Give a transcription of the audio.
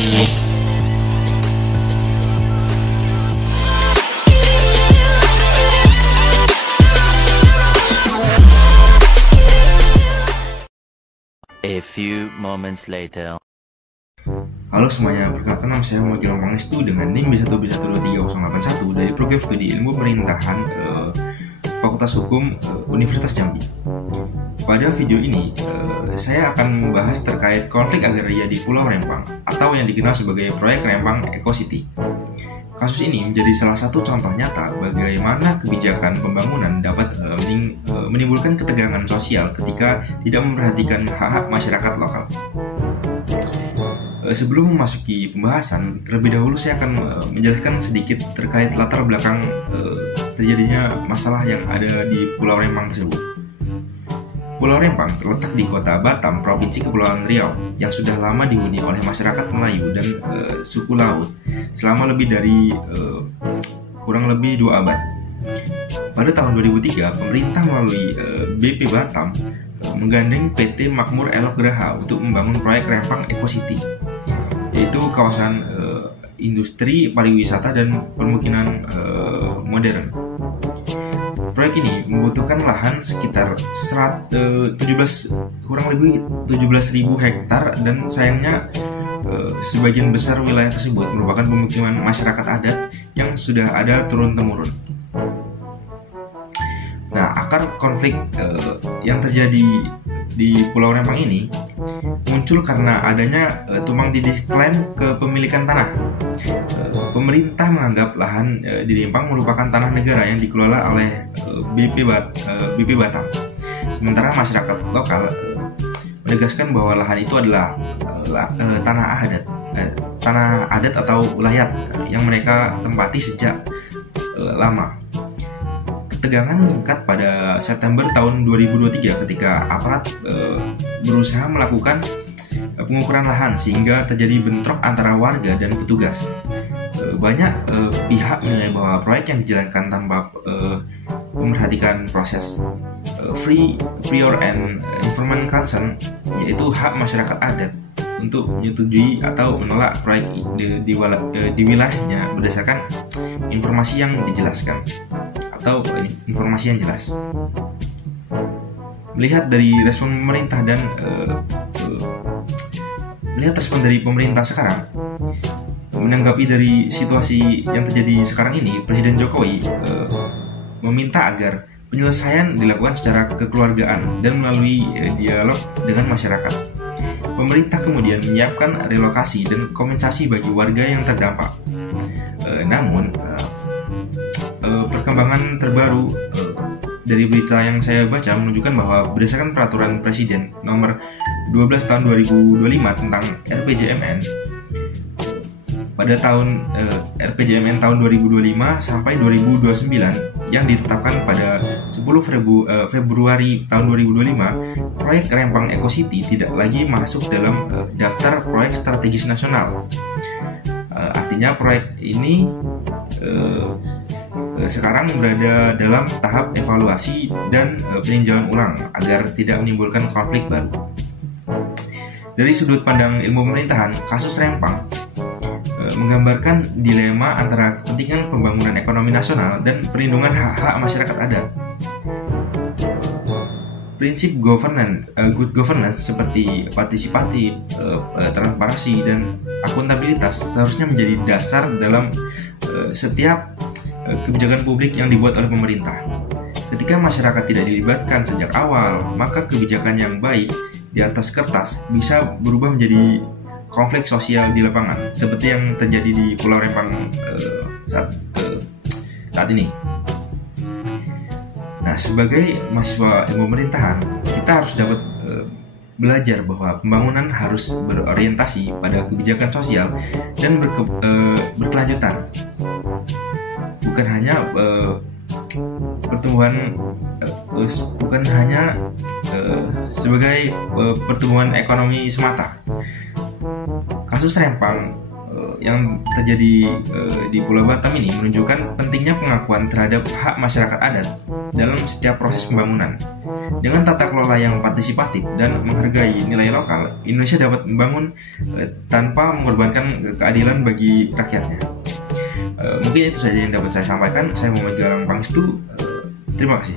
A few moments later. Halo semuanya, perkenalkan nama saya Muhammad Gilang Pangestu dengan NIM B1B1238081 dari program studi ilmu pemerintahan Fakultas Hukum Universitas Jambi. Pada video ini, saya akan membahas terkait konflik agraria di Pulau Rempang atau yang dikenal sebagai proyek Rempang Eco City. Kasus ini menjadi salah satu contoh nyata bagaimana kebijakan pembangunan dapat menimbulkan ketegangan sosial ketika tidak memperhatikan hak-hak masyarakat lokal. Sebelum memasuki pembahasan, terlebih dahulu saya akan menjelaskan sedikit terkait latar belakang terjadinya masalah yang ada di Pulau Rempang tersebut. Pulau Rempang terletak di kota Batam, Provinsi Kepulauan Riau, yang sudah lama dihuni oleh masyarakat Melayu dan suku Laut selama lebih dari kurang lebih 2 abad. Pada tahun 2003, pemerintah melalui BP Batam menggandeng PT Makmur Elok Graha untuk membangun proyek Rempang Eco City, yaitu kawasan industri, pariwisata, dan permukiman modern. Proyek ini membutuhkan lahan sekitar kurang lebih 17.000 hektar dan sayangnya sebagian besar wilayah tersebut merupakan pemukiman masyarakat adat yang sudah ada turun-temurun. Nah, akar konflik yang terjadi di Pulau Rempang ini muncul karena adanya tumpang tindih klaim kepemilikan tanah. Pemerintah menganggap lahan di Rempang merupakan tanah negara yang dikelola oleh BP Batam. Sementara masyarakat lokal menegaskan bahwa lahan itu adalah tanah adat atau ulayat yang mereka tempati sejak lama. Ketegangan meningkat pada September tahun 2023 ketika aparat berusaha melakukan pengukuran lahan sehingga terjadi bentrok antara warga dan petugas. Banyak pihak menilai bahwa proyek yang dijalankan tanpa memperhatikan proses free, prior, and informed consent, yaitu hak masyarakat adat untuk menyetujui atau menolak proyek di wilayahnya berdasarkan informasi yang dijelaskan atau informasi yang jelas. Melihat dari respon pemerintah dan pemerintah sekarang menanggapi dari situasi yang terjadi sekarang ini, Presiden Jokowi meminta agar penyelesaian dilakukan secara kekeluargaan dan melalui dialog dengan masyarakat. Pemerintah kemudian menyiapkan relokasi dan kompensasi bagi warga yang terdampak. Namun perkembangan terbaru dari berita yang saya baca menunjukkan bahwa berdasarkan peraturan Presiden nomor 12 tahun 2025 tentang RPJMN pada tahun RPJMN tahun 2025 sampai 2029 yang ditetapkan pada 10 Februari tahun 2025, proyek Rempang Eco City tidak lagi masuk dalam daftar proyek strategis nasional. Artinya proyek ini sekarang berada dalam tahap evaluasi dan peninjauan ulang agar tidak menimbulkan konflik baru. Dari sudut pandang ilmu pemerintahan, kasus Rempang menggambarkan dilema antara kepentingan pembangunan ekonomi nasional dan perlindungan hak-hak masyarakat adat. Prinsip good governance seperti partisipatif, transparansi, dan akuntabilitas seharusnya menjadi dasar dalam setiap kebijakan publik yang dibuat oleh pemerintah. Ketika masyarakat tidak dilibatkan sejak awal, maka kebijakan yang baik di atas kertas bisa berubah menjadi konflik sosial di lapangan, seperti yang terjadi di Pulau Rempang saat ini. Nah, sebagai mahasiswa ilmu pemerintahan, kita harus dapat belajar bahwa pembangunan harus berorientasi pada kebijakan sosial dan berkelanjutan. Bukan hanya sebagai pertumbuhan ekonomi semata. Kasus Rempang yang terjadi di Pulau Batam ini menunjukkan pentingnya pengakuan terhadap hak masyarakat adat dalam setiap proses pembangunan. Dengan tata kelola yang partisipatif dan menghargai nilai lokal, Indonesia dapat membangun tanpa mengorbankan keadilan bagi rakyatnya. Mungkin itu saja yang dapat saya sampaikan. Saya Muhammad Galang Pangestu. Terima kasih.